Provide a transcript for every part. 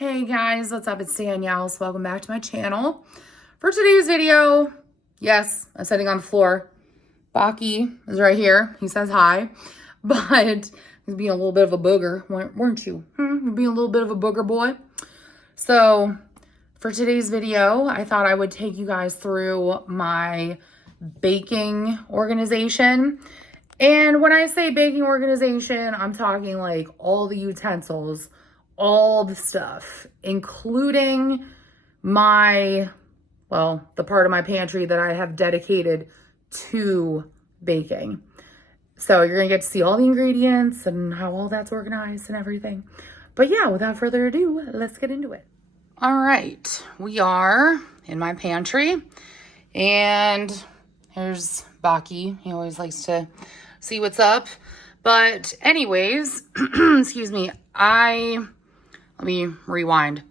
Hey guys, what's up? It's Danielle. So welcome back to my channel. For today's video, yes, I'm sitting on the floor. Baki is right here. He says hi, but he's being a little bit of a booger, weren't you? You're being a little bit of a booger boy. So for today's video, I thought I would take you guys through my baking organization. And when I say baking organization, I'm talking like all the utensils, all the stuff, including the part of my pantry that I have dedicated to baking. So you're gonna get to see all the ingredients and how all that's organized and everything. But yeah, without further ado, let's get into it. All right, we are in my pantry and here's Baki. He always likes to see what's up. But anyways, excuse me, let me rewind.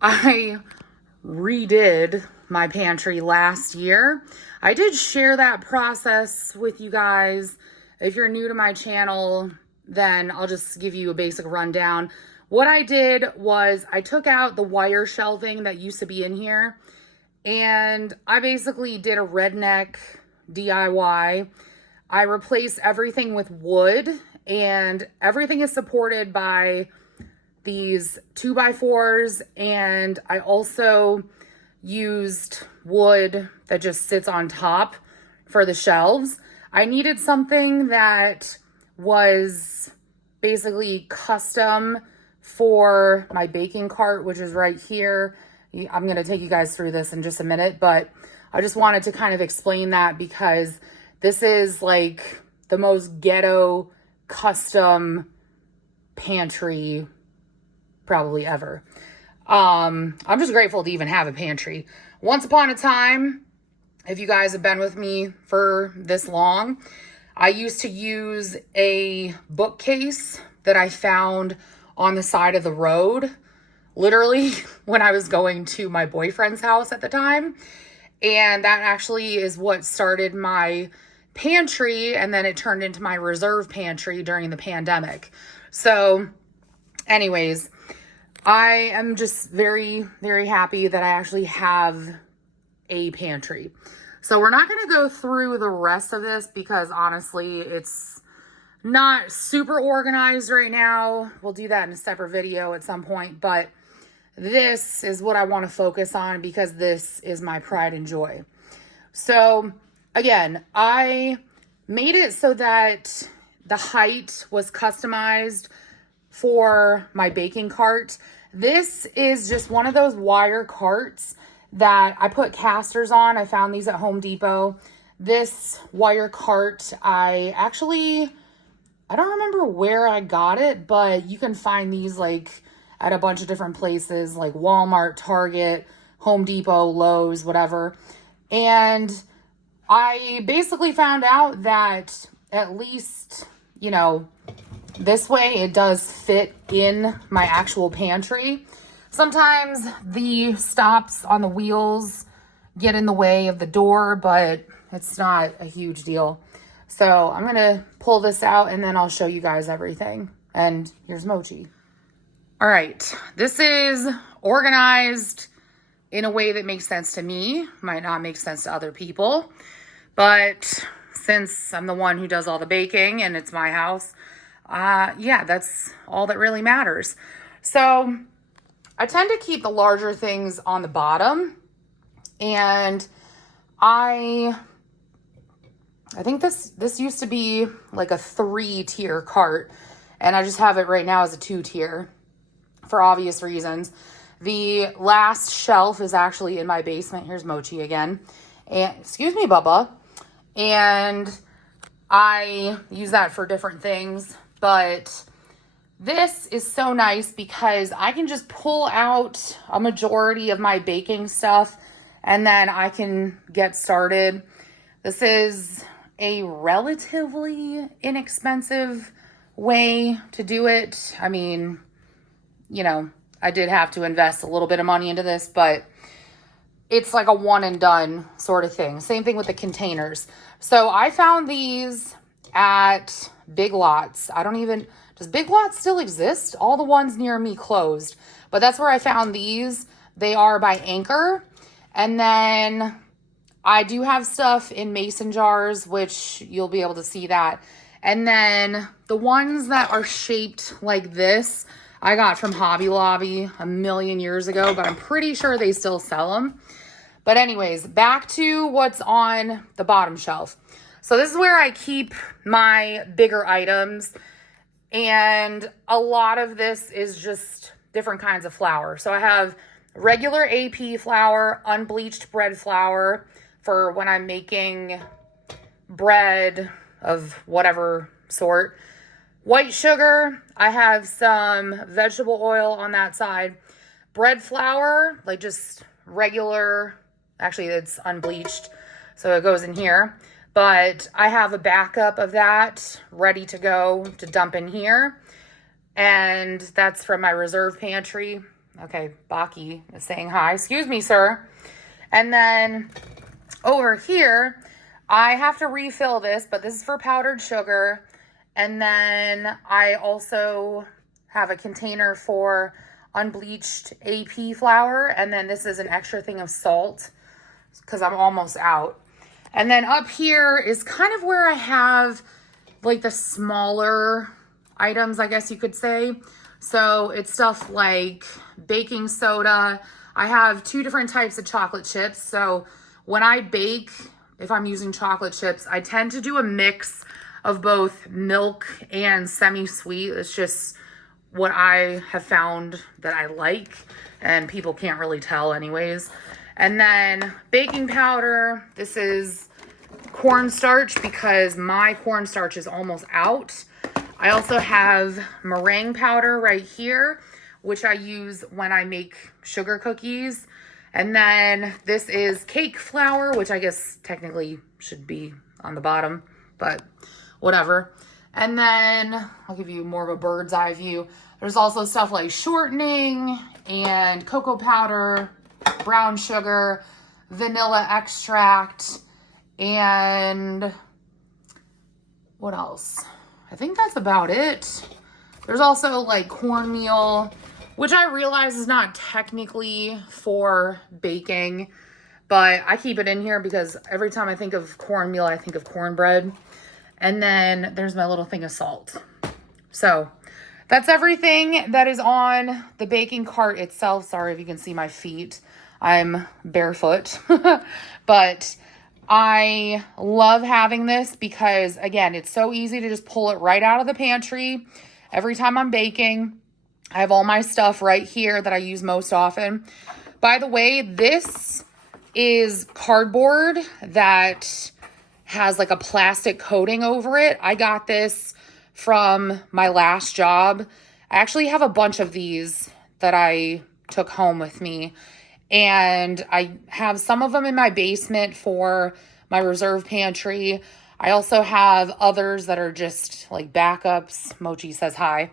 I redid my pantry last year. I did share that process with you guys. If you're new to my channel, then I'll just give you a basic rundown. What I did was I took out the wire shelving that used to be in here, and I basically did a redneck DIY. I replaced everything with wood, and everything is supported by these 2x4s, and I also used wood that just sits on top for the shelves. I needed something that was basically custom for my baking cart, which is right here. I'm going to take you guys through this in just a minute, but I just wanted to kind of explain that because this is like the most ghetto custom pantry probably ever. I'm just grateful to even have a pantry. Once upon a time, if you guys have been with me for this long, I used to use a bookcase that I found on the side of the road, literally when I was going to my boyfriend's house at the time. And that actually is what started my pantry, and then it turned into my reserve pantry during the pandemic. So anyways, I am just very, very happy that I actually have a pantry. So we're not going to go through the rest of this because honestly, it's not super organized right now. We'll do that in a separate video at some point, but this is what I want to focus on because this is my pride and joy. So again, I made it so that the height was customized for my baking cart. This is just one of those wire carts that I put casters on. I found these at Home Depot. This wire cart, I don't remember where I got it, but you can find these like at a bunch of different places like Walmart, Target, Home Depot, Lowe's, whatever. And I basically found out that at least, this way it does fit in my actual pantry. Sometimes the stops on the wheels get in the way of the door, but it's not a huge deal. So I'm going to pull this out and then I'll show you guys everything. And here's Mochi. All right, this is organized in a way that makes sense to me. Might not make sense to other people. But since I'm the one who does all the baking and it's my house, yeah, that's all that really matters. So I tend to keep the larger things on the bottom, and I think this used to be like a 3-tier cart, and I just have it right now as a 2-tier for obvious reasons. The last shelf is actually in my basement. Here's Mochi again. And excuse me, Bubba. And I use that for different things, but this is so nice because I can just pull out a majority of my baking stuff and then I can get started. This is a relatively inexpensive way to do it. I mean, I did have to invest a little bit of money into this, but it's like a one and done sort of thing. Same thing with the containers. So I found these at Big Lots. Does Big Lots still exist? All the ones near me closed. but that's where I found these. They are by Anchor. And then I do have stuff in mason jars, which you'll be able to see that. And then the ones that are shaped like this, I got from Hobby Lobby a million years ago, but I'm pretty sure they still sell them. But anyways, back to what's on the bottom shelf. So this is where I keep my bigger items. And a lot of this is just different kinds of flour. So I have regular AP flour, unbleached bread flour for when I'm making bread of whatever sort. White sugar, I have some vegetable oil on that side. Bread flour, like just regular, actually it's unbleached, so it goes in here. But I have a backup of that ready to go to dump in here. And that's from my reserve pantry. Okay, Baki is saying hi. Excuse me, sir. And then over here, I have to refill this, but this is for powdered sugar. And then I also have a container for unbleached AP flour. And then this is an extra thing of salt because I'm almost out. And then up here is kind of where I have like the smaller items, I guess you could say. So it's stuff like baking soda. I have 2 different types of chocolate chips. So when I bake, if I'm using chocolate chips, I tend to do a mix of both milk and semi-sweet. It's just what I have found that I like, and people can't really tell anyways. And then baking powder. This is cornstarch because my cornstarch is almost out. I also have meringue powder right here, which I use when I make sugar cookies. And then this is cake flour, which I guess technically should be on the bottom, but whatever. And then I'll give you more of a bird's eye view. There's also stuff like shortening and cocoa powder, brown sugar, vanilla extract, and what else? I think that's about it. There's also like cornmeal, which I realize is not technically for baking, but I keep it in here because every time I think of cornmeal, I think of cornbread. And then there's my little thing of salt. So that's everything that is on the baking cart itself. Sorry if you can see my feet. I'm barefoot, but I love having this because, again, it's so easy to just pull it right out of the pantry. Every time I'm baking, I have all my stuff right here that I use most often. By the way, this is cardboard that has like a plastic coating over it. I got this from my last job. I actually have a bunch of these that I took home with me. And I have some of them in my basement for my reserve pantry. I also have others that are just like backups. Mochi says hi.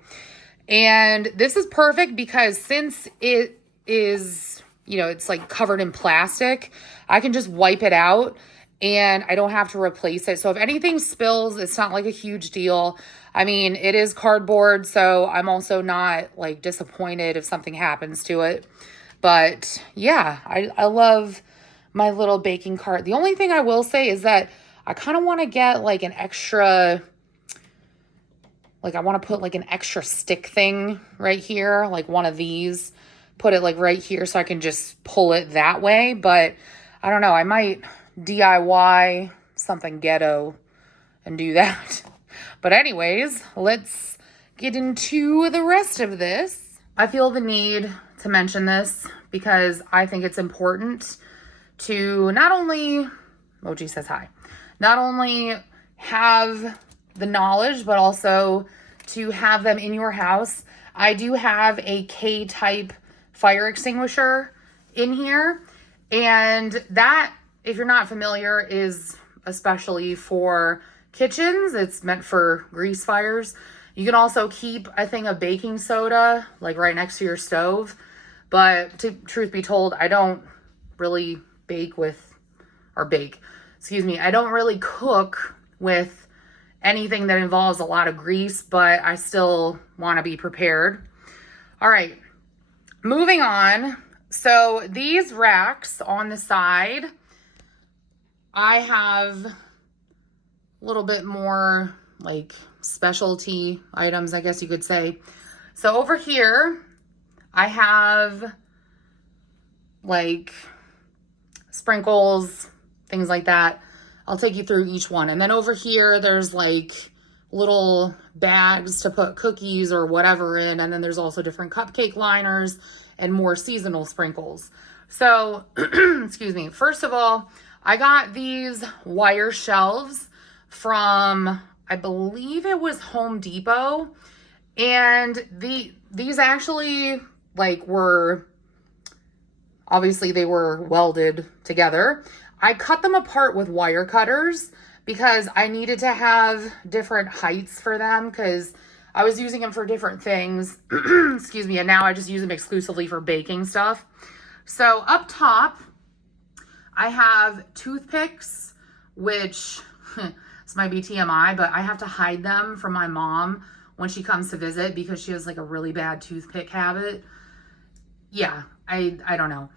And this is perfect because since it is, you know, it's like covered in plastic, I can just wipe it out and I don't have to replace it. So if anything spills, it's not like a huge deal. I mean, it is cardboard, so I'm also not like disappointed if something happens to it. But yeah, I love my little baking cart. The only thing I will say is that I kind of want to get like an extra, like I want to put like an extra stick thing right here, like one of these, put it like right here so I can just pull it that way. But I don't know, I might DIY something ghetto and do that. But anyways, let's get into the rest of this. I feel the need to mention this because I think it's important to not only, Mochi says hi, not only have the knowledge, but also to have them in your house. I do have a K-type fire extinguisher in here, and that, if you're not familiar, is especially for kitchens. It's meant for grease fires. You can also keep a thing of baking soda like right next to your stove. But truth be told, I don't really I don't really cook with anything that involves a lot of grease, but I still want to be prepared. All right. moving on. So these racks on the side, I have a little bit more like specialty items, I guess you could say. So over here, I have like sprinkles, things like that. I'll take you through each one. And then over here, there's like little bags to put cookies or whatever in. And then there's also different cupcake liners and more seasonal sprinkles. So, excuse me. First of all, I got these wire shelves from, I believe it was Home Depot. And these actually like were, obviously they were welded together. I cut them apart with wire cutters because I needed to have different heights for them because I was using them for different things. Excuse me. And now I just use them exclusively for baking stuff. So up top, I have toothpicks, which this might be TMI, but I have to hide them from my mom when she comes to visit because she has like a really bad toothpick habit. Yeah, I don't know.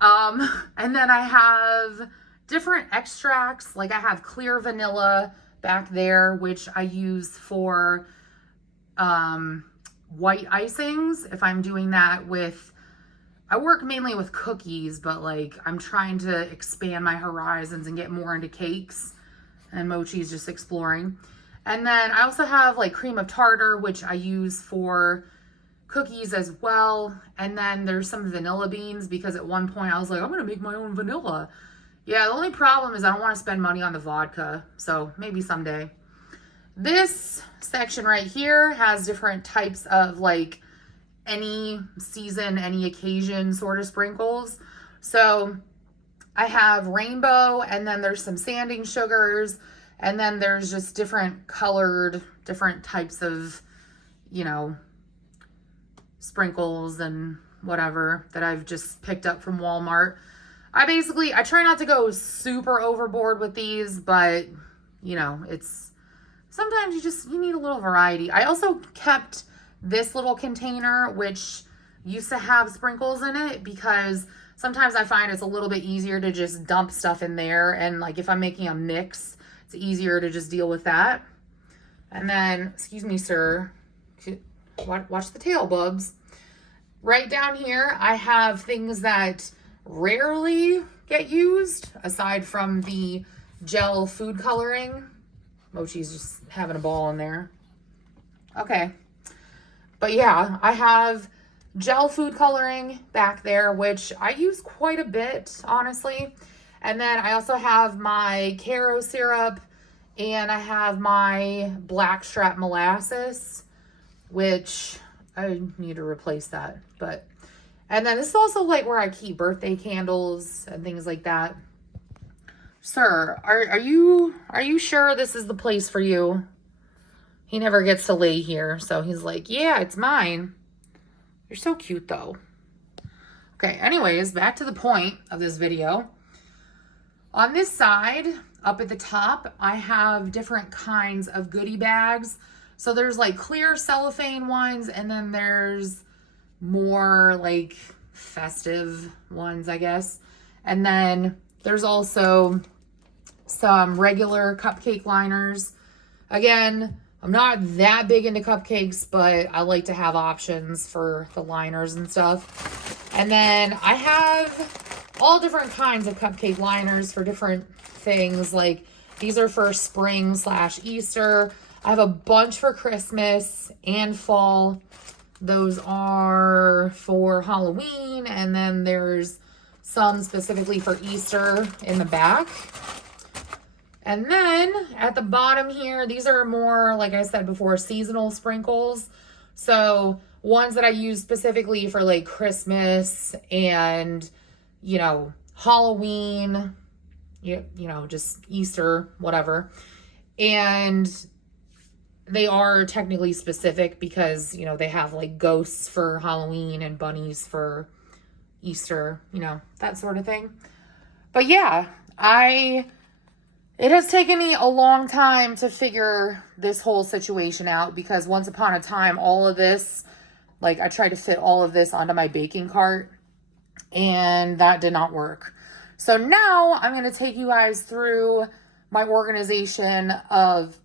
And then I have different extracts. Like I have clear vanilla back there, which I use for white icings. If I'm doing that with, I work mainly with cookies, but like I'm trying to expand my horizons and get more into cakes, and Mochi is just exploring. And then I also have like cream of tartar, which I use for cookies as well. And then there's some vanilla beans because at one point I was like, I'm gonna make my own vanilla. Yeah, the only problem is I don't want to spend money on the vodka, so maybe someday. This section right here has different types of like any season, any occasion sort of sprinkles. So I have rainbow, and then there's some sanding sugars, and then there's just different colored, different types of, you know, sprinkles and whatever that I've just picked up from Walmart. I try not to go super overboard with these, but you know, sometimes you need a little variety. I also kept this little container, which used to have sprinkles in it, because sometimes I find it's a little bit easier to just dump stuff in there. And like if I'm making a mix, it's easier to just deal with that. And then, excuse me, sir, watch the tail, bubs. Right down here, I have things that rarely get used aside from the gel food coloring. Mochi's just having a ball in there. Okay. But yeah, I have gel food coloring back there, which I use quite a bit, honestly. And then I also have my Caro syrup, and I have my blackstrap molasses, which I need to replace that. And then this is also like where I keep birthday candles and things like that. Sir, are you sure this is the place for you? He never gets to lay here, so he's like, yeah, it's mine. You're so cute though. Okay, anyways, back to the point of this video. On this side, up at the top, I have different kinds of goodie bags. So there's like clear cellophane ones, and then there's more like festive ones, I guess. And then there's also some regular cupcake liners. Again, I'm not that big into cupcakes, but I like to have options for the liners and stuff. And then I have all different kinds of cupcake liners for different things. Like these are for spring/Easter. I have a bunch for Christmas and fall. Those are for Halloween, and then there's some specifically for Easter in the back. And then at the bottom here, these are more, like I said before, seasonal sprinkles. So ones that I use specifically for like Christmas and, you know, Halloween, you know, just Easter, whatever. And they are technically specific because, you know, they have like ghosts for Halloween and bunnies for Easter, you know, that sort of thing. But yeah, it has taken me a long time to figure this whole situation out, because once upon a time, all of this Like I tried to fit all of this onto my baking cart and that did not work. So now I'm going to take you guys through my organization of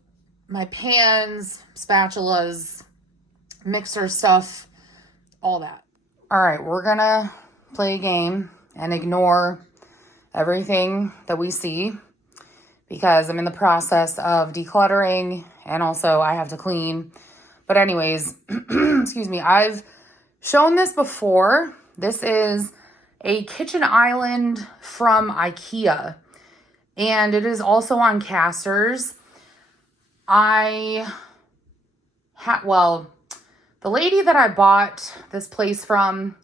my pans, spatulas, mixer stuff, all that. All right, we're going to play a game and ignore everything that we see because I'm in the process of decluttering and also I have to clean. But anyways, excuse me, I've shown this before. This is a kitchen island from IKEA and it is also on casters. The lady that I bought this place from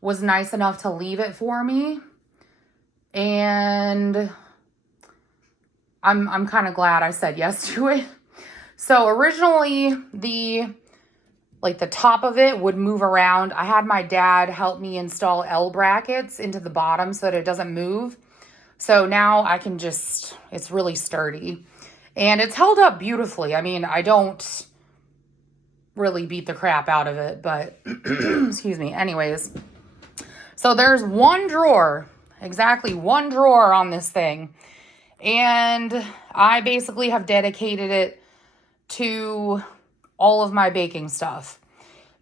was nice enough to leave it for me. And I'm kind of glad I said yes to it. So originally the top of it would move around. I had my dad help me install L brackets into the bottom so that it doesn't move. So now I can just, it's really sturdy. And it's held up beautifully. I mean, I don't really beat the crap out of it, but excuse me. Anyways, so there's one drawer, exactly one drawer on this thing. And I basically have dedicated it to all of my baking stuff.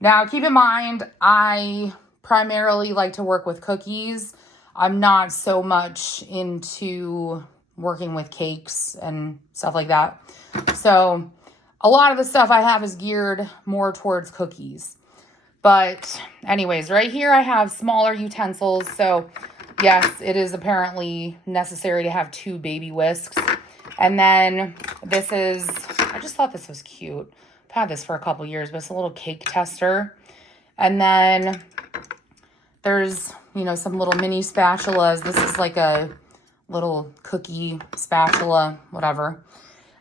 Now, keep in mind, I primarily like to work with cookies. I'm not so much into working with cakes and stuff like that. So a lot of the stuff I have is geared more towards cookies. But anyways, right here I have smaller utensils. So yes, it is apparently necessary to have 2 baby whisks. And then this is, I just thought this was cute. I've had this for a couple years, but it's a little cake tester. And then there's, you know, some little mini spatulas. This is like a little cookie spatula, whatever.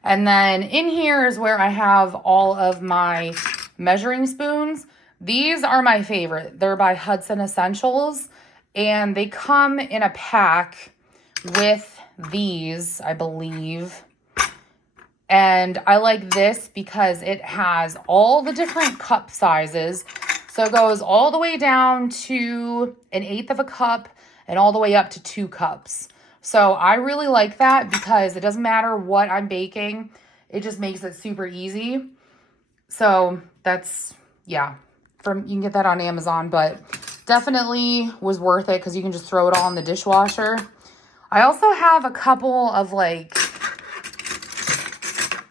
And then in here is where I have all of my measuring spoons. These are my favorite. They're by Hudson Essentials, and they come in a pack with these, I believe. And I like this because it has all the different cup sizes. So it goes all the way down to 1/8 of a cup and all the way up to 2 cups. So I really like that because it doesn't matter what I'm baking. It just makes it super easy. So that's, yeah, you can get that on Amazon, but definitely was worth it because you can just throw it all in the dishwasher. I also have a couple of like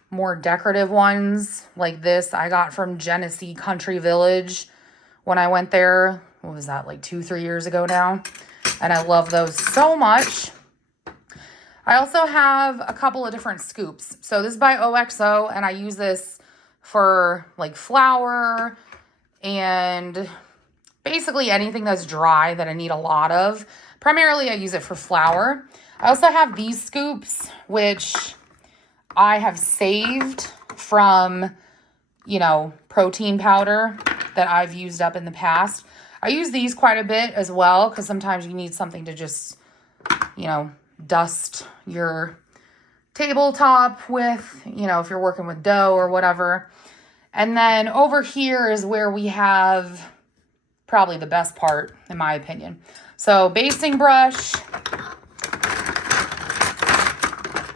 more decorative ones like this I got from Genesee Country Village when I went there. What was that, like 2-3 years ago now? And I love those so much. I also have a couple of different scoops. So this is by OXO, and I use this for like flour and basically anything that's dry that I need a lot of. Primarily, I use it for flour. I also have these scoops, which I have saved from, you know, protein powder that I've used up in the past. I use these quite a bit as well because sometimes you need something to just, you know, dust your tabletop with, you know, if you're working with dough or whatever. And then over here is where we have probably the best part, in my opinion. So basting brush,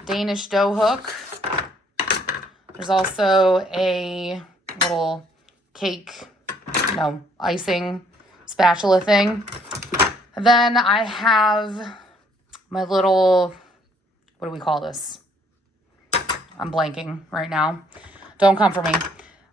Danish dough hook. There's also a little cake, you know, icing spatula thing. Then I have my little, what do we call this? I'm blanking right now. Don't come for me.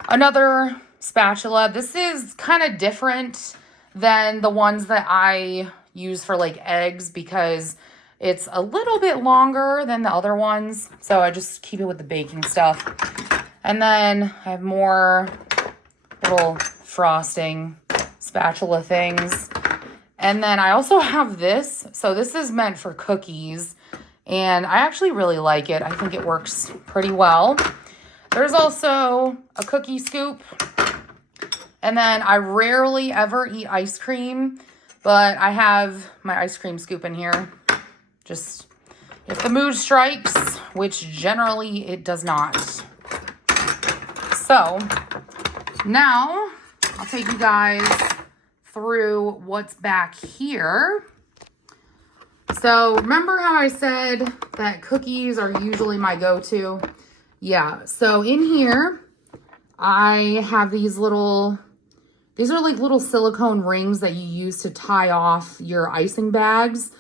Another spatula. This is kind of different than the ones that I use for like eggs because it's a little bit longer than the other ones. So I just keep it with the baking stuff. And then I have more little frosting spatula things. And then I also have this. So this is meant for cookies. And I actually really like it. I think it works pretty well. There's also a cookie scoop. And then I rarely ever eat ice cream, but I have my ice cream scoop in here. Just if the mood strikes, which generally it does not. So now I'll take you guys through what's back here. So remember how I said that cookies are usually my go-to? Yeah, so in here, I have these are like little silicone rings that you use to tie off your icing bags.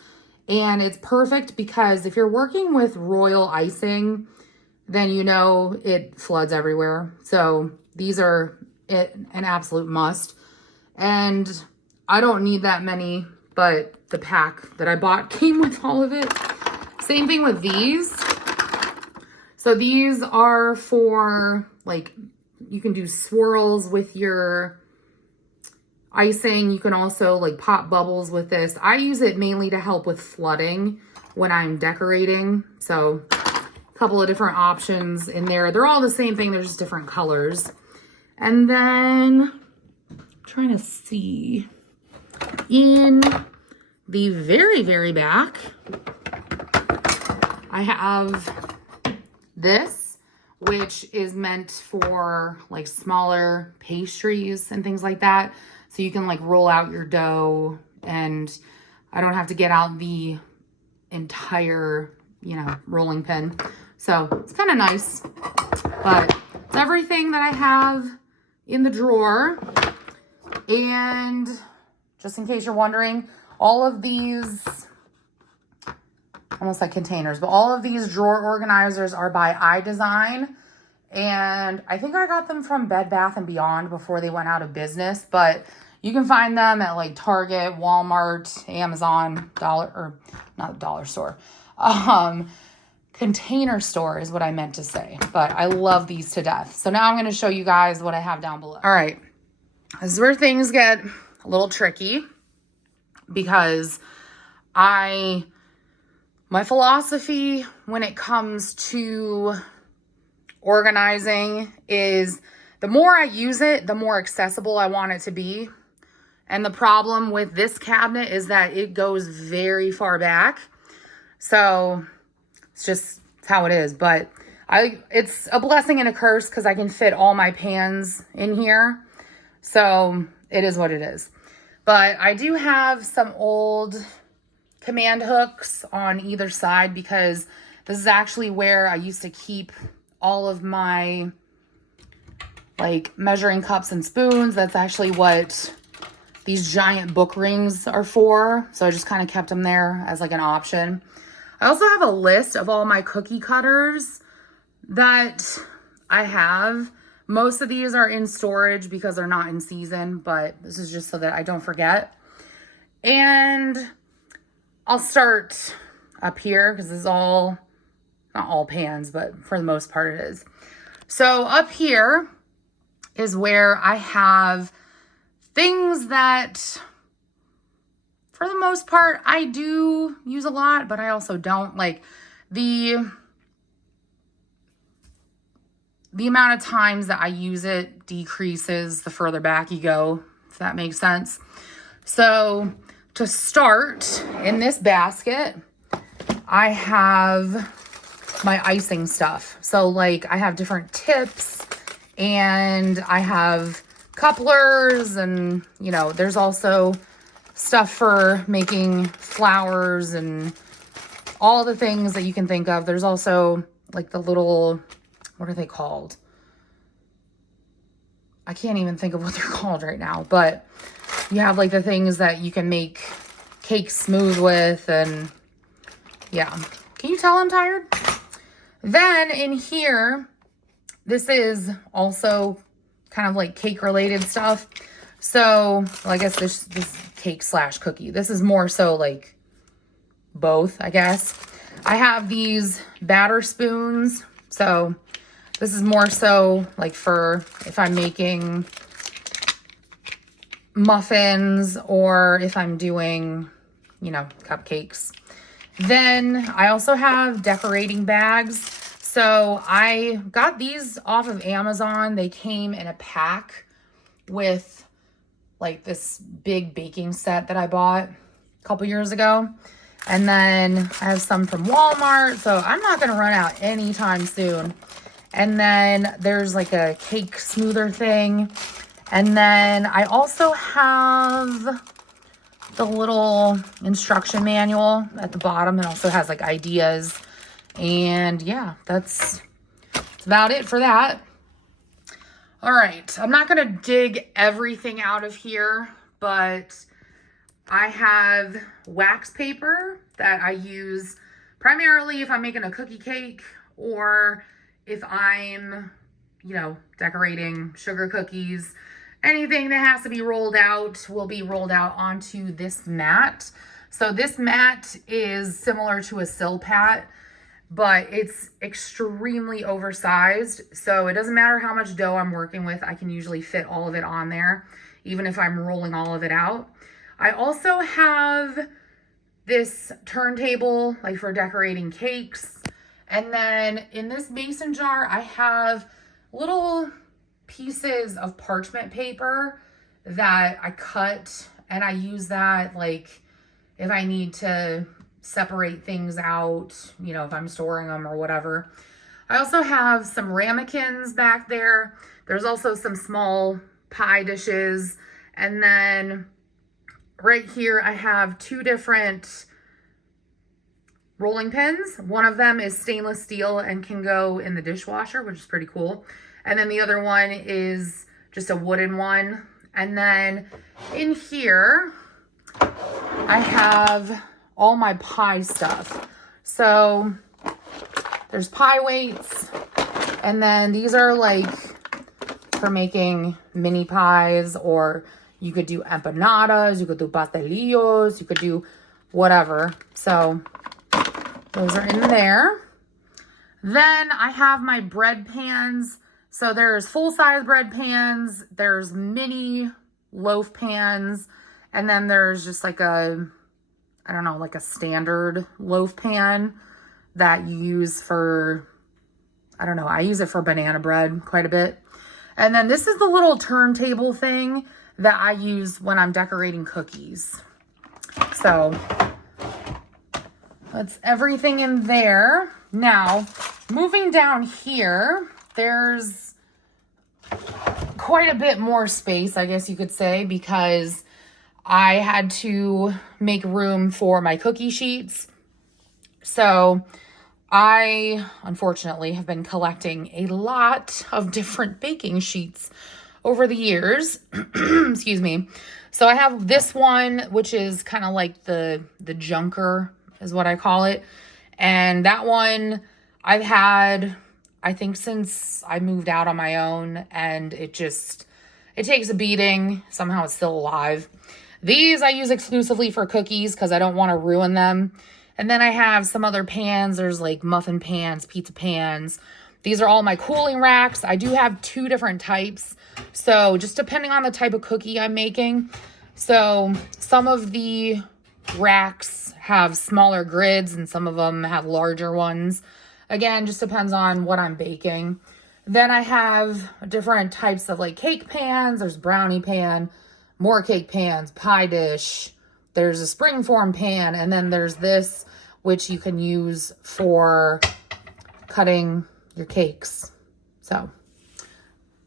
And it's perfect because if you're working with royal icing, then you know it floods everywhere. So these are an absolute must. And I don't need that many, but the pack that I bought came with all of it. Same thing with these. So these are for, like, you can do swirls with your icing. You can also like pop bubbles with this. I use it mainly to help with flooding when I'm decorating. So a couple of different options in there. They're all the same thing. They're just different colors. And then I'm trying to see in the very, very back, I have this, which is meant for like smaller pastries and things like that. So you can like roll out your dough and I don't have to get out the entire, you know, rolling pin. So it's kind of nice, but it's everything that I have in the drawer. And just in case you're wondering, all of these, almost like containers, but all of these drawer organizers are by iDesign. And I think I got them from Bed Bath & Beyond before they went out of business, but you can find them at like Target, Walmart, Amazon, Dollar Store. Container store is what I meant to say, but I love these to death. So now I'm going to show you guys what I have down below. All right. This is where things get a little tricky because my philosophy when it comes to organizing is the more I use it, the more accessible I want it to be. And the problem with this cabinet is that it goes very far back. So it's just how it is. But it's a blessing and a curse because I can fit all my pans in here. So it is what it is. But I do have some old command hooks on either side because this is actually where I used to keep all of my like measuring cups and spoons. That's actually what these giant book rings are for. So I just kind of kept them there as like an option. I also have a list of all my cookie cutters that I have. Most of these are in storage because they're not in season, but this is just so that I don't forget. And I'll start up here because this is all, not all pans, but for the most part it is. So up here is where I have things that, for the most part, I do use a lot, but I also don't. Like the amount of times that I use it decreases the further back you go, if that makes sense. So to start, in this basket, I have my icing stuff. So like I have different tips and I have couplers and, you know, there's also stuff for making flowers and all the things that you can think of. There's also like the little, what are they called? I can't even think of what they're called right now, but you have like the things that you can make cakes smooth with, and yeah. Can you tell I'm tired? Then in here, this is also kind of like cake related stuff. So well, I guess this cake / cookie. This is more so like both, I guess. I have these batter spoons. So this is more so like for if I'm making muffins or if I'm doing, you know, cupcakes. Then I also have decorating bags. So I got these off of Amazon. They came in a pack with like this big baking set that I bought a couple years ago. And then I have some from Walmart. So I'm not going to run out anytime soon. And then there's like a cake smoother thing. And then I also have the little instruction manual at the bottom. It also has like ideas. And yeah, that's about it for that. All right, I'm not gonna dig everything out of here, but I have wax paper that I use primarily if I'm making a cookie cake or if I'm, you know, decorating sugar cookies. Anything that has to be rolled out will be rolled out onto this mat. So this mat is similar to a sill pat, but it's extremely oversized. So it doesn't matter how much dough I'm working with. I can usually fit all of it on there, even if I'm rolling all of it out. I also have this turntable, like for decorating cakes. And then in this mason jar, I have little pieces of parchment paper that I cut, and I use that like if I need to separate things out, you know, if I'm storing them or whatever. I also have some ramekins back there. There's also some small pie dishes. And then right here, I have two different rolling pins. One of them is stainless steel and can go in the dishwasher, which is pretty cool. And then the other one is just a wooden one. And then in here, I have all my pie stuff. So there's pie weights. And then these are like for making mini pies, or you could do empanadas, you could do pastelillos, you could do whatever. So those are in there. Then I have my bread pans. So there's full-size bread pans, there's mini loaf pans, and then there's just like a, I don't know, like a standard loaf pan that you use for, I don't know, I use it for banana bread quite a bit. And then this is the little turntable thing that I use when I'm decorating cookies. So that's everything in there. Now, moving down here, there's quite a bit more space, I guess you could say, because I had to make room for my cookie sheets. So I, unfortunately, have been collecting a lot of different baking sheets over the years. Excuse me. So I have this one, which is kind of like the junker is what I call it. And that one I've had, I think, since I moved out on my own, and it takes a beating. Somehow it's still alive. These I use exclusively for cookies because I don't want to ruin them. And then I have some other pans. There's like muffin pans, pizza pans. These are all my cooling racks. I do have two different types. So just depending on the type of cookie I'm making. So some of the racks have smaller grids and some of them have larger ones. Again, just depends on what I'm baking. Then I have different types of like cake pans. There's brownie pan, more cake pans, pie dish. There's a springform pan. And then there's this, which you can use for cutting your cakes. So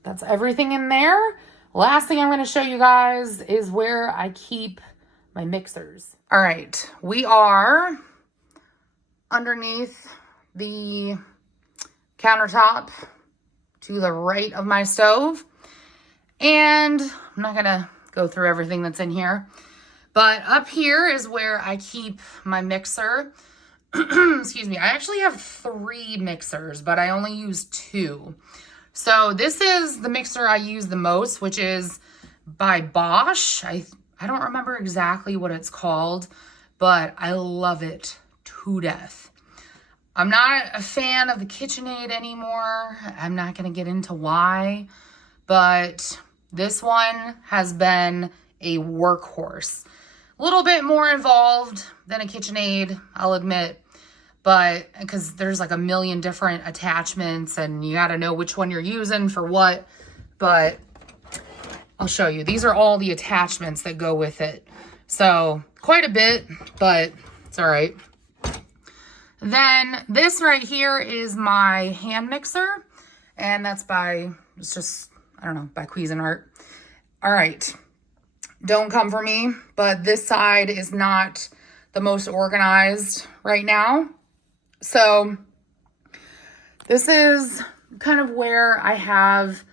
that's everything in there. Last thing I'm going to show you guys is where I keep my mixers. All right, we are underneath the countertop to the right of my stove. And I'm not going to go through everything that's in here, but up here is where I keep my mixer. Excuse me. I actually have 3 mixers, but I only use 2. So this is the mixer I use the most, which is by Bosch. I don't remember exactly what it's called, but I love it to death. I'm not a fan of the KitchenAid anymore. I'm not going to get into why, but this one has been a workhorse. A little bit more involved than a KitchenAid, I'll admit, but because there's like a million different attachments and you got to know which one you're using for what, but I'll show you. These are all the attachments that go with it. So quite a bit, but it's all right. Then this right here is my hand mixer, and that's by, it's just, I don't know, by Cuisinart. All right. Don't come for me, but this side is not the most organized right now. So this is kind of where I have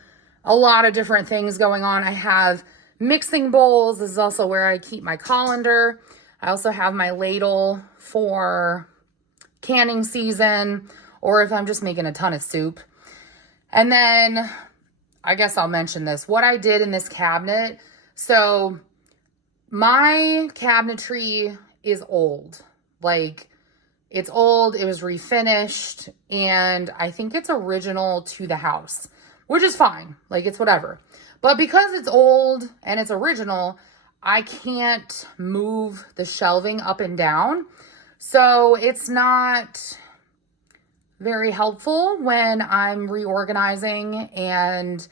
a lot of different things going on. I have mixing bowls. This is also where I keep my colander. I also have my ladle for canning season, or if I'm just making a ton of soup. And then I guess I'll mention this, what I did in this cabinet. So my cabinetry is old. Like, it's old, it was refinished, and I think it's original to the house, which is fine. Like, it's whatever. But because it's old and it's original, I can't move the shelving up and down. So it's not very helpful when I'm reorganizing and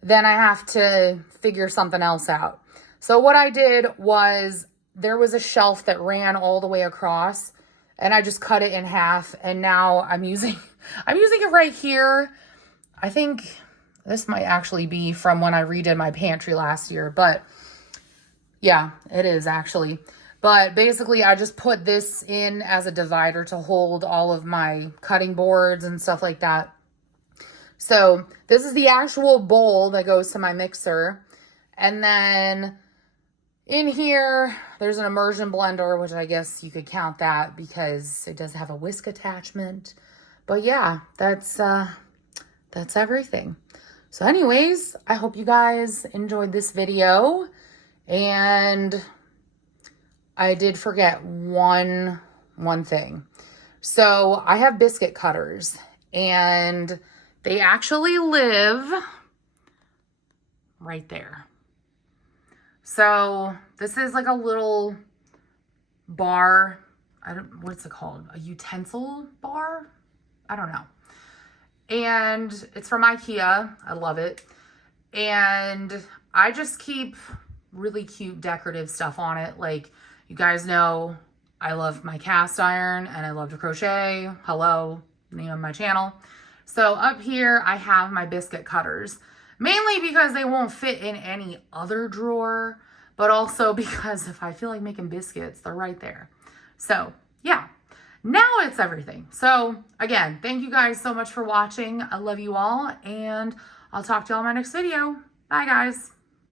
then I have to figure something else out. So what I did was there was a shelf that ran all the way across and I just cut it in half, and now I'm using it right here. I think this might actually be from when I redid my pantry last year, but yeah, it is actually. But basically I just put this in as a divider to hold all of my cutting boards and stuff like that. So this is the actual bowl that goes to my mixer. And then in here, there's an immersion blender, which I guess you could count that because it does have a whisk attachment. But yeah, that's everything. So anyways, I hope you guys enjoyed this video. And I did forget one thing. So I have biscuit cutters, and they actually live right there. So this is like a little bar. What's it called? A utensil bar? I don't know. And it's from IKEA. I love it. And I just keep really cute decorative stuff on it. Like, you guys know I love my cast iron and I love to crochet. Hello, name of my channel. So up here I have my biscuit cutters, mainly because they won't fit in any other drawer, but also because if I feel like making biscuits, they're right there. So yeah, now it's everything. So again, thank you guys so much for watching. I love you all, and I'll talk to you all in my next video. Bye guys.